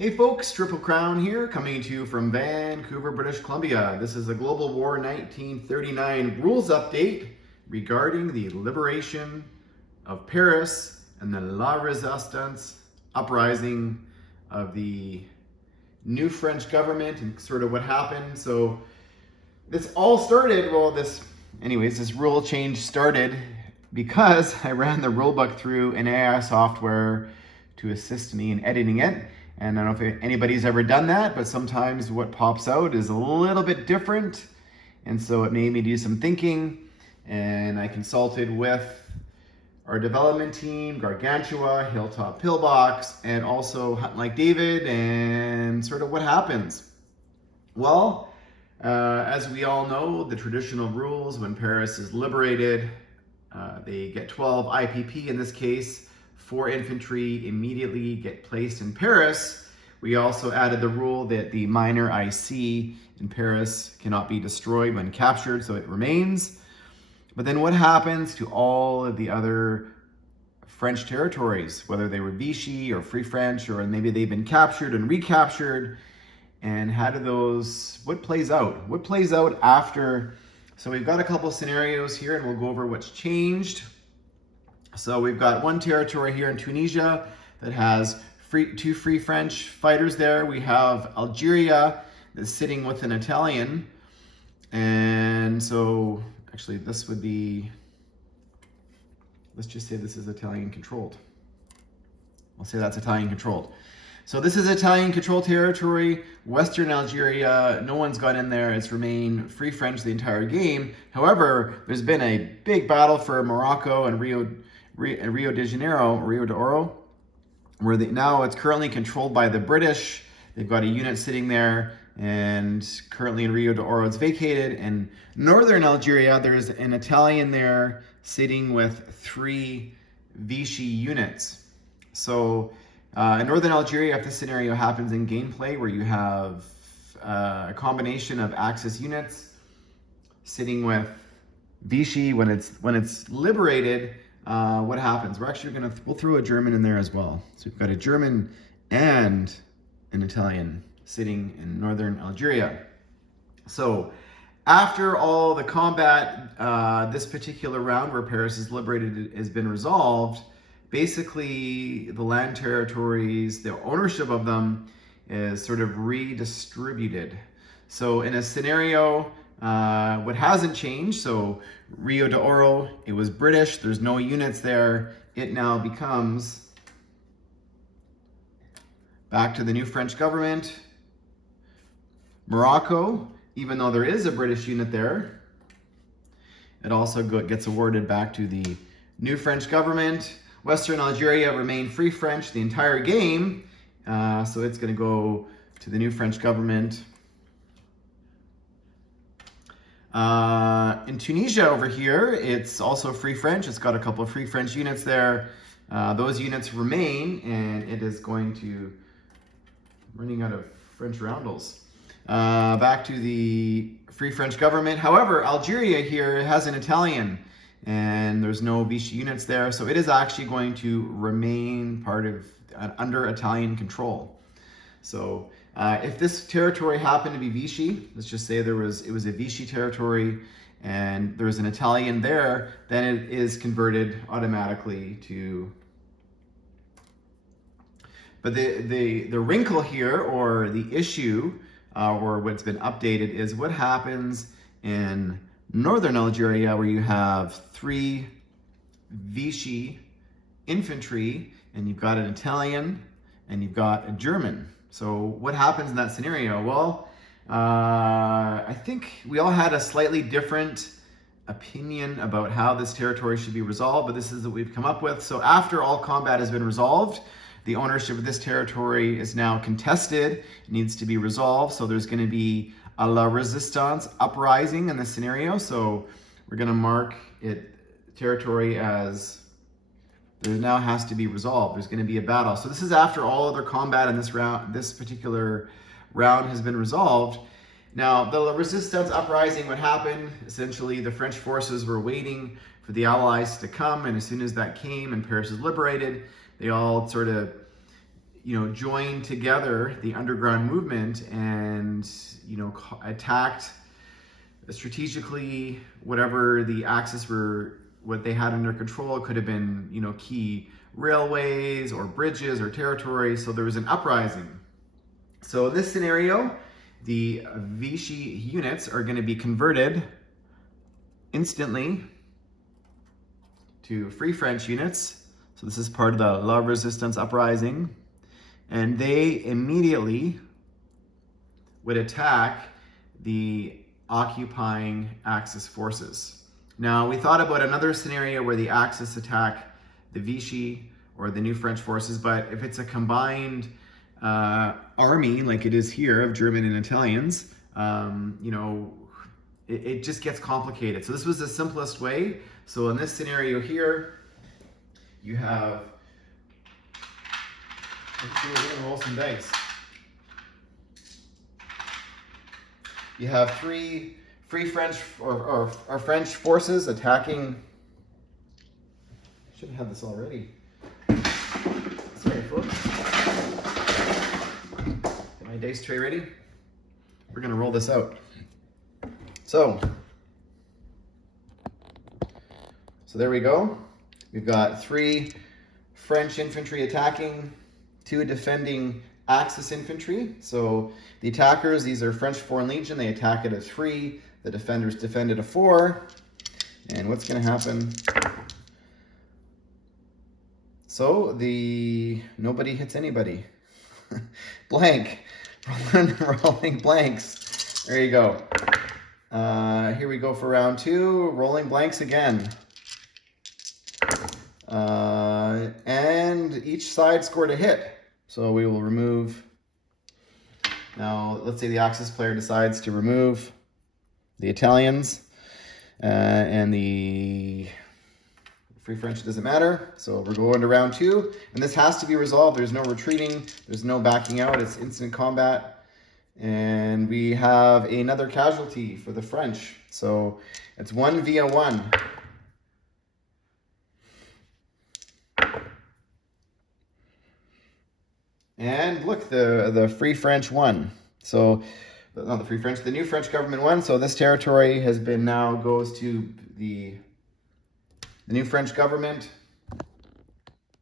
Hey folks, Triple Crown here, coming to you from Vancouver, British Columbia. This is a Global War 1939 rules update regarding the liberation of Paris and the La Resistance uprising of the new French government and sort of what happened. So this all started, this rule change started because I ran the rulebook through an AI software to assist me in editing it. And I don't know if anybody's ever done that, but sometimes what pops out is a little bit different. And so it made me do some thinking, and I consulted with our development team, Gargantua, Hilltop Pillbox, and also Hunt Like David, and sort of what happens. Well, as we all know, the traditional rules when Paris is liberated, they get 12 IPP in this case. 4 infantry immediately get placed in Paris. We also added the rule that the minor IC in Paris cannot be destroyed when captured, so it remains. But then what happens to all of the other French territories, whether they were Vichy or Free French, or maybe they've been captured and recaptured? And how do those, what plays out? What plays out after? So we've got a couple scenarios here, and we'll go over what's changed. So we've got one territory here in Tunisia that has two Free French fighters there. We have Algeria that's sitting with an Italian. And so actually this would be, let's just say this is Italian controlled. I'll say that's Italian controlled. So this is Italian controlled territory, Western Algeria, no one's got in there, it's remained Free French the entire game. However, there's been a big battle for Morocco and Rio de Oro, where now it's currently controlled by the British. They've got a unit sitting there, and currently in Rio de Oro it's vacated. And northern Algeria, there's an Italian there sitting with 3 Vichy units. So in northern Algeria, if this scenario happens in gameplay where you have a combination of Axis units sitting with Vichy, when it's liberated, what happens? We'll throw a German in there as well. So we've got a German and an Italian sitting in northern Algeria. So after all the combat, this particular round where Paris is liberated has been resolved. Basically, the land territories, the ownership of them is sort of redistributed. So in a scenario, what hasn't changed, so Rio de Oro, it was British, there's no units there. It now becomes back to the new French government. Morocco, even though there is a British unit there, it also gets awarded back to the new French government. Western Algeria remained Free French the entire game, so it's going to go to the new French government. In Tunisia over here, it's also Free French. It's got a couple of Free French units there. Those units remain, and it is going to, running out of French roundels. Back to the Free French government. However, Algeria here has an Italian, and there's no Vichy units there, so it is actually going to remain part of under Italian control. So if this territory happened to be Vichy, let's just say it was a Vichy territory and there's an Italian there, then it is converted automatically to. But the wrinkle here, or the issue, or what's been updated, is what happens in northern Algeria, where you have 3 Vichy infantry, and you've got an Italian, and you've got a German. So what happens in that scenario? Well, I think we all had a slightly different opinion about how this territory should be resolved, but this is what we've come up with. So after all combat has been resolved, the ownership of this territory is now contested. It needs to be resolved. So there's going to be a La Resistance uprising in this scenario. So we're going to mark it territory as there now has to be resolved. There's going to be a battle. So this is after all other combat in this round. This particular round has been resolved. Now, the La Resistance uprising, what happened? Essentially, the French forces were waiting for the Allies to come, and as soon as that came and Paris was liberated, they all sort of joined together the underground movement and, attacked strategically whatever the Axis what they had under control. It could have been, key railways or bridges or territories. So there was an uprising. So in this scenario, the Vichy units are going to be converted instantly to Free French units. So this is part of the La Resistance uprising. And they immediately would attack the occupying Axis forces. Now, we thought about another scenario where the Axis attack the Vichy or the new French forces, but if it's a combined army like it is here of German and Italians, it just gets complicated. So this was the simplest way. So in this scenario here, you have, we're gonna roll some dice. You have three Free French or French forces attacking. I should have had this already. Sorry, folks. Get my dice tray ready. We're gonna roll this out. So there we go. We've got 3 French infantry attacking, 2 defending Axis infantry. So the attackers, these are French Foreign Legion. They attack it as 3. The defenders defend it a 4. And what's going to happen? So nobody hits anybody. Blank. Rolling blanks. There you go. Here we go for round 2. Rolling blanks again. And each side scored a hit. So we will remove. Now, let's say the Axis player decides to remove the Italians and the Free French, doesn't matter. So we're going to round 2, and this has to be resolved. There's no retreating, there's no backing out, it's instant combat. And we have another casualty for the French. So it's 1 via 1. And look, the Free French won. So, not the Free French, the new French government won. So this territory has been now goes to the new French government.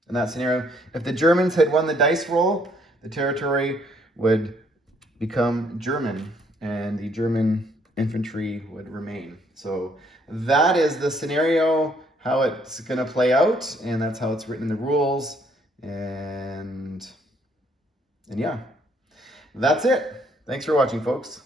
In that scenario, if the Germans had won the dice roll, the territory would become German and the German infantry would remain. So that is the scenario, how it's going to play out, and that's how it's written in the rules. And yeah, that's it. Thanks for watching, folks.